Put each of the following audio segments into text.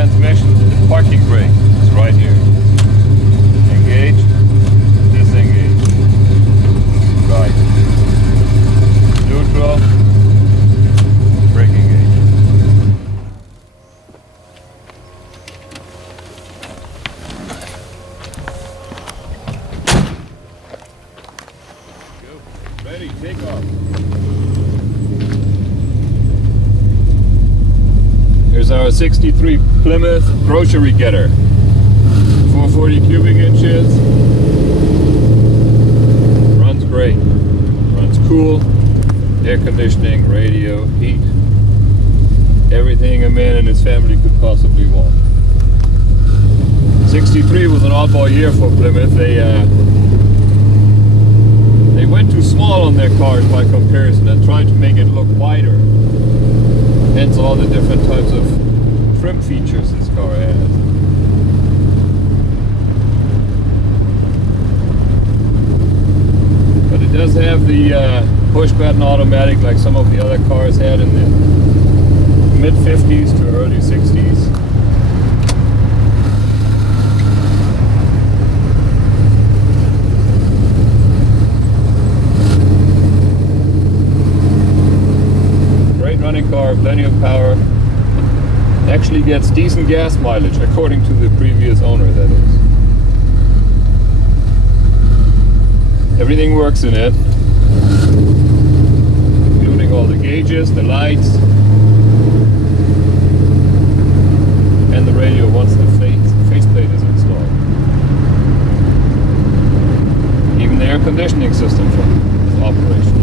transmission, the parking brake is right here. Engage, disengage. Right. Neutral, brake engage. Go. Ready, take off. Here's our 63 Plymouth grocery getter. 440 cubic inches. Runs great. Runs cool. Air conditioning, radio, heat. Everything a man and his family could possibly want. 63 was an oddball year for Plymouth. They went too small on their cars by comparison and tried to make it look wider. Hence all the different types of trim features this car has. But it does have the push button automatic like some of the other cars had in the mid 50s to early 60s. Running car, plenty of power, actually gets decent gas mileage according to the previous owner, that is. Everything works in it, including all the gauges, the lights, and the radio once the faceplate is installed. Even the air conditioning system is operational.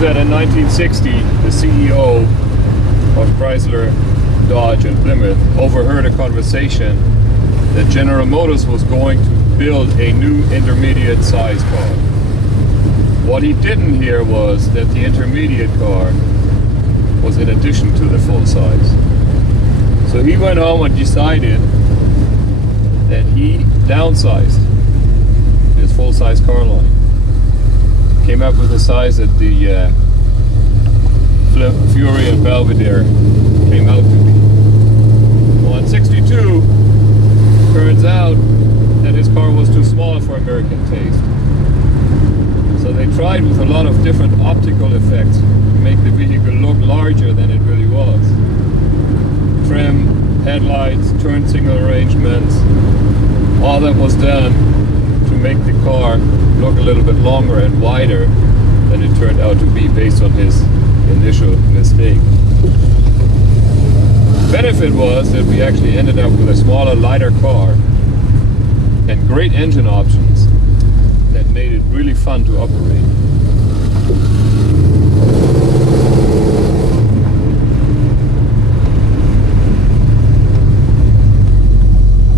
That in 1960, the CEO of Chrysler, Dodge, and Plymouth overheard a conversation that General Motors was going to build a new intermediate size car. What he didn't hear was that the intermediate car was in addition to the full size. So he went home and decided that he downsized his full size car line. Came up with a size that the Plymouth Fury and Belvedere came out to be. Well, in 62, turns out that his car was too small for American taste. So they tried with a lot of different optical effects to make the vehicle look larger than it really was. Trim, headlights, turn signal arrangements, all that was done to make the car look a little bit longer and wider than it turned out to be based on his initial mistake. Benefit was that we actually ended up with a smaller, lighter car and great engine options that made it really fun to operate.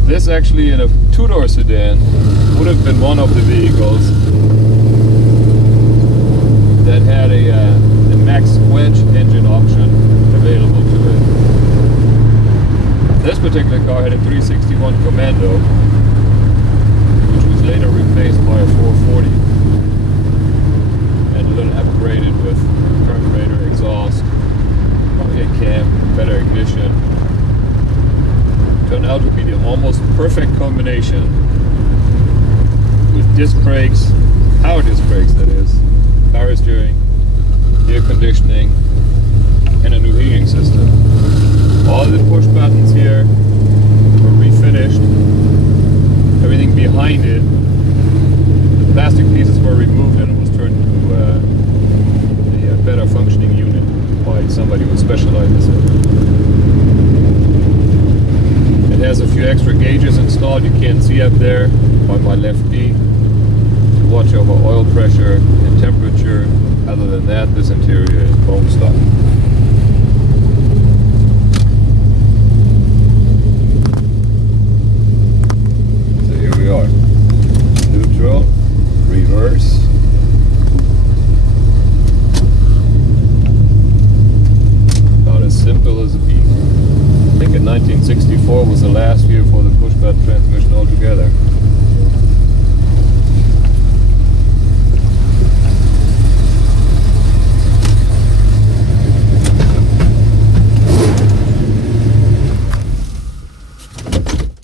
This actually, in a two-door sedan, would have been one of the vehicles that had a max wedge engine option available to it. This particular car had a 361 Commando, which was later replaced by a 440 and a little upgraded with carburetor, exhaust, probably a cam, better ignition. Turned out to be the almost perfect combination with disc brakes, power disc brakes that is, power steering, air conditioning, and a new heating system. All the push buttons here were refinished. Everything behind it, the plastic pieces were removed and it was turned into a better functioning unit by somebody who specializes in it. It has a few extra gauges installed you can't see up there by my left knee to watch over oil pressure and temperature. Other than that, this interior is bone stock.